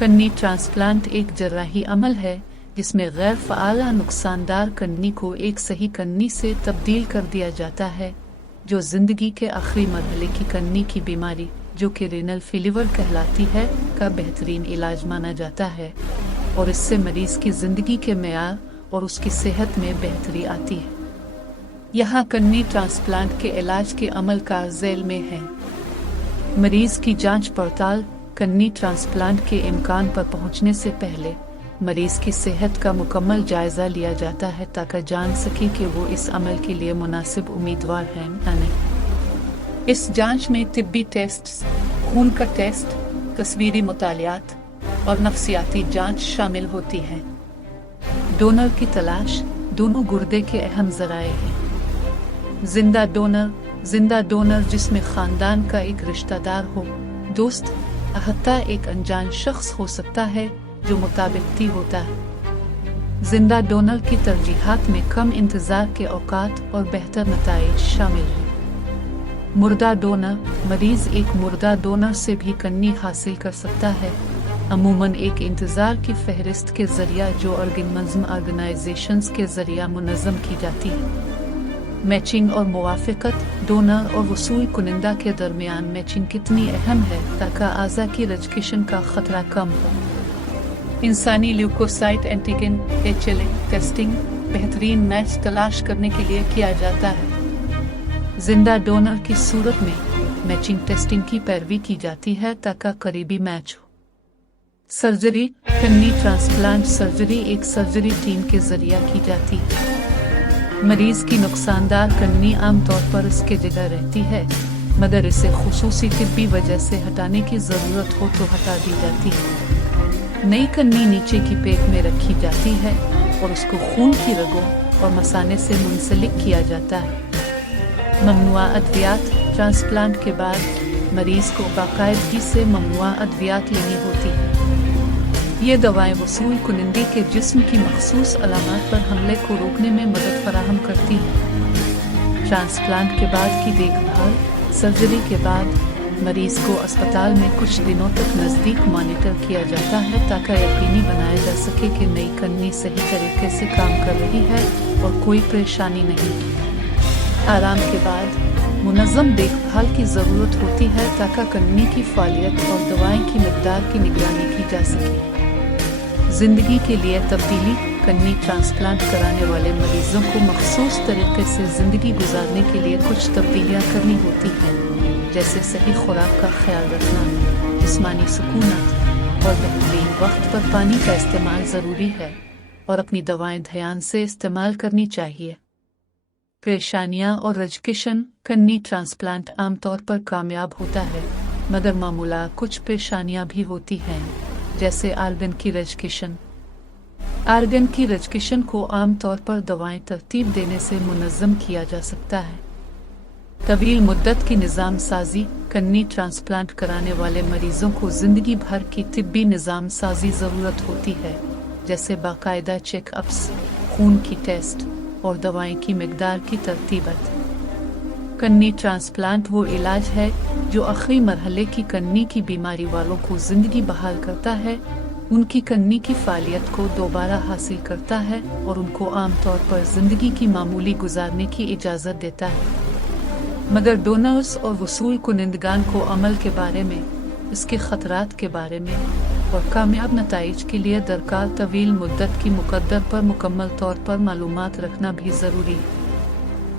कन्नी ट्रांसप्लांट एक जर्राही अमल है जिसमें गैर फ़आल नुकसानदार कन्नी को एक सही कन्नी से तब्दील कर दिया जाता है, जो ज़िंदगी के आखिरी मरहले की कन्नी की बीमारी जो कि रीनल फेल्योर कहलाती है का बेहतरीन इलाज माना जाता है और इससे मरीज़ की ज़िंदगी के मेयार और उसकी सेहत में बेहतरी आती है। यहाँ कन्नी ट्रांसप्लांट के इलाज के अमल का झेल में है। मरीज़ की जांच पड़ताल कन्नी ट्रांसप्लांट के इम्कान पर पहुंचने से पहले मरीज की सेहत का मुकम्मल जायजा लिया जाता है ताकि जान सके कि वो इस अमल के लिए मुनासिब उम्मीदवार हैं या नहीं। इस जांच में तिब्बी टेस्ट, खून का टेस्ट, तस्वीरी मुतालियात और नफ्सियाती जांच शामिल होती है। डोनर की तलाश दोनों गुर्दे के अहम ज़राए हैं। जिंदा डोनर जिसमें ख़ानदान का एक रिश्तेदार हो, दोस्त, हत्ता एक अनजान शख्स हो सकता है जो मुताबिकती होता है। जिंदा डोनर की तरजीहात में कम इंतज़ार के औकात और बेहतर नताइज शामिल हैं। मुर्दा डोनर मरीज़ एक मुर्दा डोनर से भी कन्नी हासिल कर सकता है, अमूमन एक इंतज़ार की फहरिस्त के ज़रिया जो ऑर्गेनाइजेशंस के ज़रिया मुनज़्ज़म की जाती है। मैचिंग और मुवाफ़क़त डोनर और वसूल कुनिंदा के दरमियान मैचिंग कितनी अहम है ताकि आज़ा की रजकिशन का ख़तरा कम हो। इंसानी ल्यूकोसाइट एंटीजन HLA टेस्टिंग बेहतरीन मैच तलाश करने के लिए किया जाता है। जिंदा डोनर की सूरत में मैचिंग टेस्टिंग की पैरवी की जाती है ताकि करीबी मैच हो। सर्जरी कन्नी ट्रांसप्लांट सर्जरी एक सर्जरी टीम के ज़रिया की जाती है। मरीज़ की नुकसानदार कन्नी आमतौर पर इसके जगह रहती है, मगर इसे खुसूसी तिब्बी वजह से हटाने की ज़रूरत हो तो हटा दी जाती है। नई कन्नी नीचे की पेट में रखी जाती है और उसको खून की रगों और मसाने से मुंसलिक किया जाता है। ममनुआ अद्वियात ट्रांसप्लांट के बाद मरीज़ को बाकायदगी से ममनुआ अद्वियात लेनी होती है। ये दवाएं वसूल कुनिंदे के जिस्म की मखसूस अलामात पर हमले को रोकने में मदद फराहम करती हैं। ट्रांसप्लांट के बाद की देखभाल सर्जरी के बाद मरीज को अस्पताल में कुछ दिनों तक नज़दीक मॉनिटर किया जाता है ताकि यकीनी बनाया जा सके कि नई कन्नी सही तरीके से काम कर रही है और कोई परेशानी नहीं। आराम के बाद मुनज़्ज़म देखभाल की ज़रूरत होती है ताकि कन्नी की फालियत और दवाएं की मिक़दार की निगरानी की जा सके। ज़िंदगी के लिए तब्दीली कन्नी ट्रांसप्लांट कराने वाले मरीज़ों को मखसूस तरीके से ज़िंदगी गुजारने के लिए कुछ तब्दीलियाँ करनी होती हैं, जैसे सही खुराक का ख्याल रखना, जिस्मानी सुकूनत और बेहतरीन वक्त पर पानी का इस्तेमाल ज़रूरी है और अपनी दवाएं ध्यान से इस्तेमाल करनी चाहिए। परेशानियाँ और रजकिशन कन्नी ट्रांसप्लांट आमतौर पर कामयाब होता है, मगर मामूला कुछ परेशानियाँ भी होती हैं, जैसे आर्गन की रजकिशन। आर्गन की रजकिशन को आमतौर पर दवाएं तरतीब देने से मुनज़्ज़म किया जा सकता है। तवील मुद्दत की निज़ाम साजी कन्नी ट्रांसप्लांट कराने वाले मरीज़ों को ज़िंदगी भर की तिब्बी निज़ाम साजी ज़रूरत होती है, जैसे बाकायदा चेकअप्स, खून की टेस्ट और दवाएं की मिक़दार की तरतीबत। कन्नी ट्रांसप्लांट वो इलाज है जो आखिरी मरहले की कन्नी की बीमारी वालों को ज़िंदगी बहाल करता है, उनकी कन्नी की फालियत को दोबारा हासिल करता है और उनको आमतौर पर ज़िंदगी की मामूली गुजारने की इजाज़त देता है। मगर डोनर्स और वसूल कुनिंदगान को अमल के बारे में, इसके ख़तरात के बारे में और कामयाब नताइज के लिए दरकार तवील मुद्दत की मुकद्दर पर मुकम्मल तौर पर मालूमात रखना भी ज़रूरी है।